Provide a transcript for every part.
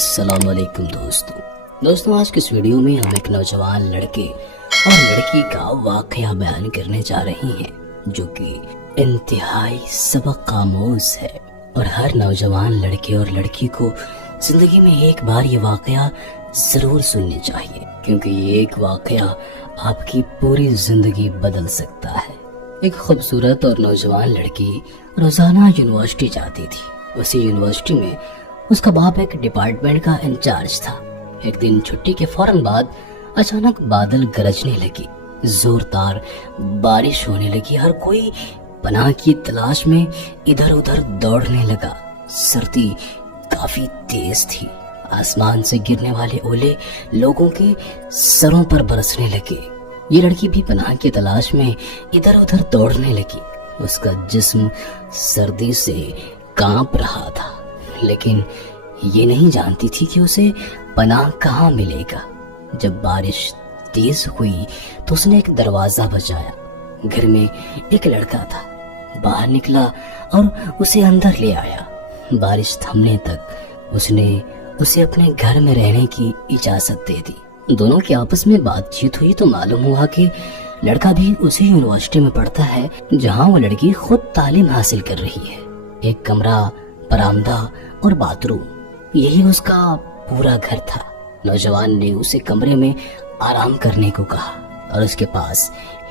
السلام علیکم دوستوں آج کی اس ویڈیو میں ہم ایک نوجوان لڑکے اور لڑکی کا واقعہ بیان کرنے جا رہے ہیں جو کہ انتہائی سبق آموز ہے اور ہر نوجوان لڑکے اور لڑکی کو زندگی میں ایک بار یہ واقعہ ضرور سننے چاہیے، کیونکہ یہ ایک واقعہ آپ کی پوری زندگی بدل سکتا ہے۔ ایک خوبصورت اور نوجوان لڑکی روزانہ یونیورسٹی جاتی تھی۔ اسی یونیورسٹی میں اس کا باپ ایک ڈپارٹمنٹ کا انچارج تھا۔ ایک دن چھٹی کے فوراً بعد اچانک بادل گرجنے لگی، زوردار بارش ہونے لگی، ہر کوئی پناہ کی تلاش میں ادھر ادھر دوڑنے لگا۔ سردی کافی تیز تھی، آسمان سے گرنے والے اولے لوگوں کے سروں پر برسنے لگے۔ یہ لڑکی بھی پناہ کی تلاش میں ادھر ادھر دوڑنے لگی۔ اس کا جسم سردی سے کانپ رہا تھا، لیکن یہ نہیں جانتی تھی کہ اسے پناہ کہاں ملے گا۔ جب بارش تیز ہوئی تو اس نے ایک دروازہ بجایا۔ گھر میں ایک لڑکا تھا، باہر نکلا اور اسے اندر لے آیا۔ بارش تھمنے تک اس نے اسے اپنے گھر میں رہنے کی اجازت دے دی۔ دونوں کی آپس میں بات چیت ہوئی تو معلوم ہوا کہ لڑکا بھی اسی یونیورسٹی میں پڑھتا ہے جہاں وہ لڑکی خود تعلیم حاصل کر رہی ہے۔ ایک کمرہ، برآمدہ اور باتھ روم، یہی اس کا پورا گھر تھا۔ نوجوان نے اسے کمرے میں آرام کرنے کو کہا اور اس کے پاس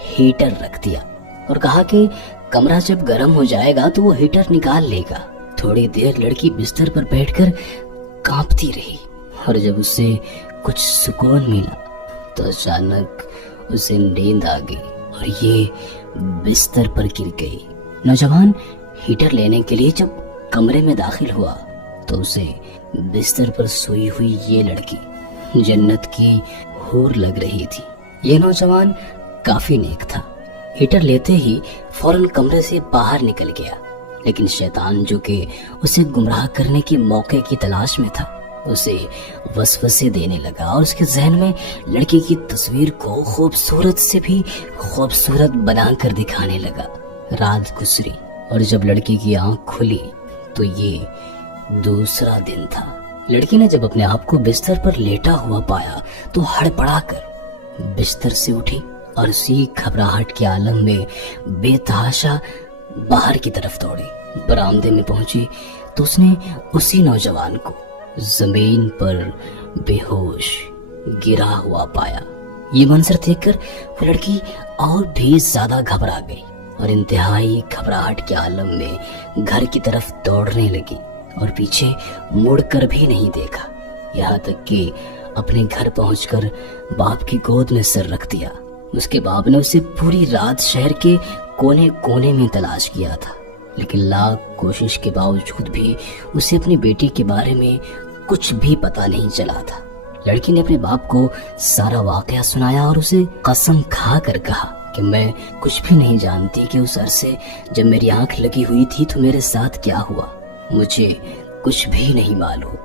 ہیٹر رکھ دیا اور کہا کہ کمرہ جب گرم ہو جائے گا تو وہ ہیٹر نکال لے گا۔ تھوڑی دیر لڑکی بستر پر بیٹھ کر کانپتی رہی اور جب اسے کچھ سکون ملا تو اچانک اسے نیند آ گئی اور یہ بستر پر گر گئی۔ نوجوان ہیٹر لینے کے لیے جب کمرے میں داخل ہوا تو اسے بستر پر سوئی ہوئی یہ لڑکی جنت کی حور لگ رہی تھی۔ یہ نوجوان کافی نیک تھا، ہیٹر لیتے ہی فوراً کمرے سے باہر نکل گیا، لیکن شیطان جو کہ اسے گمراہ کرنے کے موقع کی تلاش میں تھا اسے وسوسے دینے لگا اور اس کے ذہن میں لڑکی کی تصویر کو خوبصورت سے بھی خوبصورت بنا کر دکھانے لگا۔ رات گزری اور جب لڑکی کی آنکھ کھلی تو یہ دوسرا دن تھا۔ لڑکی نے جب اپنے آپ کو بستر پر لیٹا ہوا پایا تو ہڑبڑا کر بستر سے اٹھی اور اسی گھبراہٹ کے عالم میں بے تحاشا باہر کی طرف دوڑی۔ برآمدے میں پہنچی تو اس نے اسی نوجوان کو زمین پر بے ہوش گرا ہوا پایا۔ یہ منظر دیکھ کر وہ لڑکی اور بھی زیادہ گھبرا گئی اور انتہائی گھبراہٹ کے عالم میں گھر کی طرف دوڑنے لگی اور پیچھے مڑ کر بھی نہیں دیکھا، یہاں تک کہ اپنے گھر پہنچ کر باپ کی گود میں سر رکھ دیا۔ اس کے باپ نے اسے پوری رات شہر کے کونے کونے میں تلاش کیا تھا، لیکن لاکھ کوشش کے باوجود بھی اسے اپنی بیٹی کے بارے میں کچھ بھی پتہ نہیں چلا تھا۔ لڑکی نے اپنے باپ کو سارا واقعہ سنایا اور اسے قسم کھا کر کہا کہ میں کچھ بھی نہیں جانتی کہ اس عرصے جب میری آنکھ لگی ہوئی تھی تو میرے ساتھ کیا ہوا، مجھے کچھ بھی نہیں معلوم۔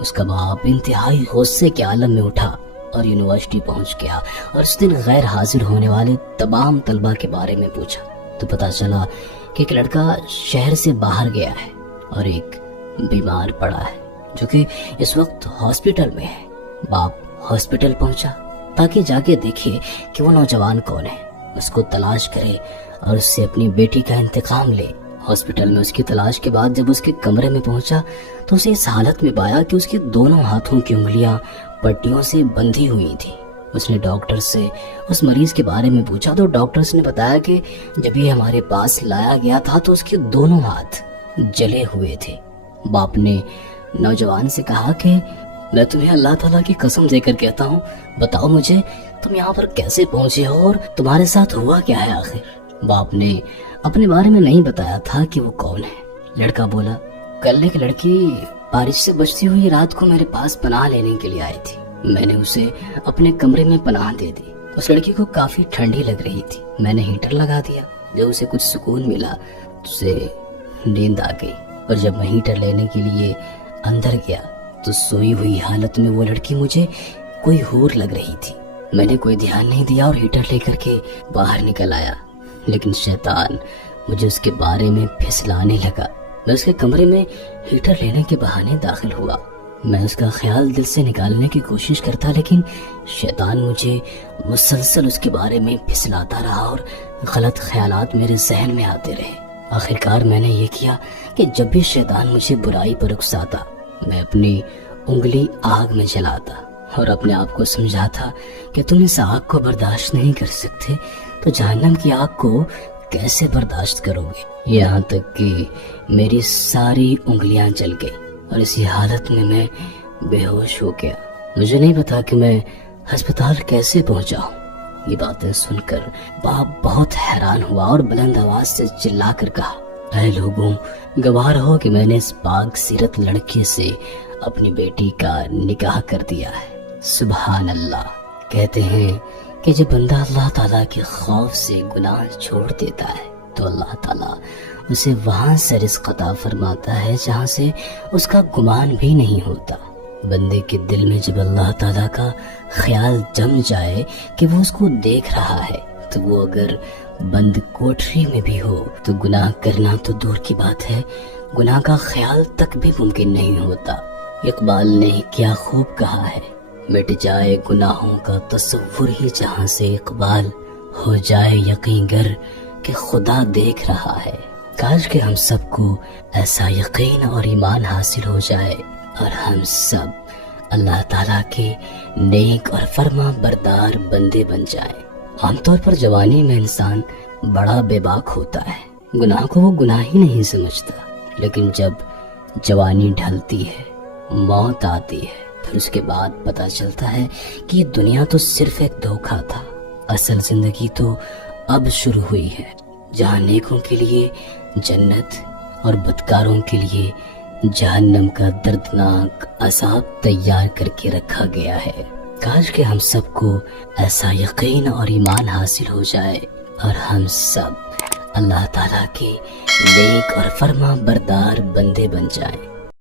اس کا باپ انتہائی غصے کے عالم میں اٹھا اور یونیورسٹی پہنچ گیا اور اس دن غیر حاضر ہونے والے تمام طلبہ کے بارے میں پوچھا تو پتہ چلا کہ ایک لڑکا شہر سے باہر گیا ہے اور ایک بیمار پڑا ہے جو کہ اس وقت ہاسپٹل میں ہے۔ باپ ہاسپٹل پہنچا تاکہ جا کے دیکھے کہ وہ نوجوان کون ہے، اس کو تلاش کرے اور اس سے اپنی بیٹی کا انتقام لے۔ ہاسپٹل میں اس کی تلاش کے بعد جب اس کے کمرے میں پہنچا تو اسے اس حالت میں پایا کہ اس کے دونوں ہاتھوں کی انگلیاں پٹیوں سے بندھی ہوئی تھی۔ اس نے ڈاکٹر سے اس مریض کے بارے میں پوچھا تو ڈاکٹرز نے بتایا کہ جب یہ ہمارے پاس لایا گیا تھا تو اس کے دونوں ہاتھ جلے ہوئے تھے۔ باپ نے نوجوان سے کہا کہ میں تمہیں اللہ تعالیٰ کی قسم دے کر کہتا ہوں، بتاؤ مجھے تم یہاں پر کیسے پہنچے ہو اور تمہارے ساتھ ہوا کیا ہے آخر؟ باپ نے اپنے بارے میں نہیں بتایا تھا کہ وہ کون ہے۔ لڑکا بولا، کل ایک لڑکی بارش سے بچتی ہوئی رات کو میرے پاس پناہ لینے کے لیے آئی تھی، میں نے اسے اپنے کمرے میں پناہ دے دی۔ اس لڑکی کو کافی ٹھنڈی لگ رہی تھی، میں نے ہیٹر لگا دیا، جب اسے کچھ سکون ملا تو اسے نیند آ گئی اور جب میں ہیٹر لینے کے لیے اندر گیا تو سوئی ہوئی حالت میں وہ لڑکی مجھے کوئی حور لگ رہی تھی۔ میں نے کوئی دھیان نہیں دیا اور ہیٹر لے کر کے باہر نکل آیا، لیکن شیطان مجھے اس کے بارے میں پھسلانے لگا۔ میں اس کے کمرے میں ہیٹر لینے کے بہانے داخل ہوا میں اس کا خیال دل سے نکالنے کی کوشش کرتا، لیکن شیطان مجھے مسلسل اس کے بارے میں پھسلاتا رہا اور غلط خیالات میرے ذہن میں آتے رہے۔ آخرکار میں نے یہ کیا کہ جب بھی شیطان مجھے برائی پر اکساتا، میں اپنی انگلی آگ میں جلاتا اور اپنے آپ کو سمجھاتا کہ تم اس آگ کو برداشت نہیں کر سکتے تو جہنم کی آگ کو کیسے برداشت کرو گے؟ یہاں تک کہ میری ساری انگلیاں جل گئی اور اسی حالت میں میں بے ہوش ہو گیا۔ مجھے نہیں پتا کہ میں ہسپتال کیسے پہنچا ہوں۔ یہ باتیں سن کر باپ بہت حیران ہوا اور بلند آواز سے چلا کر کہا، اے لوگوں، گواہ رہو کہ میں نے اس پاک سیرت لڑکی سے اپنی بیٹی کا نکاح کر دیا ہے۔ سبحان اللہ۔ کہتے ہیں کہ جب بندہ اللہ تعالیٰ کے خوف سے گناہ چھوڑ دیتا ہے تو اللہ تعالیٰ اسے وہاں سے رزق عطا فرماتا ہے جہاں سے اس کا گمان بھی نہیں ہوتا۔ بندے کے دل میں جب اللہ تعالیٰ کا خیال جم جائے کہ وہ اس کو دیکھ رہا ہے تو وہ اگر بند کوٹری میں بھی ہو تو گناہ کرنا تو دور کی بات ہے، گناہ کا خیال تک بھی ممکن نہیں ہوتا۔ اقبال نے کیا خوب کہا ہے، مٹ جائے گناہوں کا تصور ہی جہاں سے اقبال، ہو جائے یقین گر کہ خدا دیکھ رہا ہے۔ کاش کہ ہم سب کو ایسا یقین اور ایمان حاصل ہو جائے اور ہم سب اللہ تعالیٰ کے نیک اور فرما بردار بندے بن جائیں۔ عام طور پر جوانی میں انسان بڑا بے باک ہوتا ہے، گناہ کو وہ گناہ ہی نہیں سمجھتا، لیکن جب جوانی ڈھلتی ہے، موت آتی ہے، پھر اس کے بعد پتہ چلتا ہے کہ یہ دنیا تو صرف ایک دھوکہ تھا، اصل زندگی تو اب شروع ہوئی ہے، جہاں نیکوں کے لیے جنت اور بدکاروں کے لیے جہنم کا دردناک عذاب تیار کر کے رکھا گیا ہے۔ کاش کہ ہم سب کو ایسا یقین اور ایمان حاصل ہو جائے اور ہم سب اللہ تعالیٰ کے نیک اور فرما بردار بندے بن جائیں۔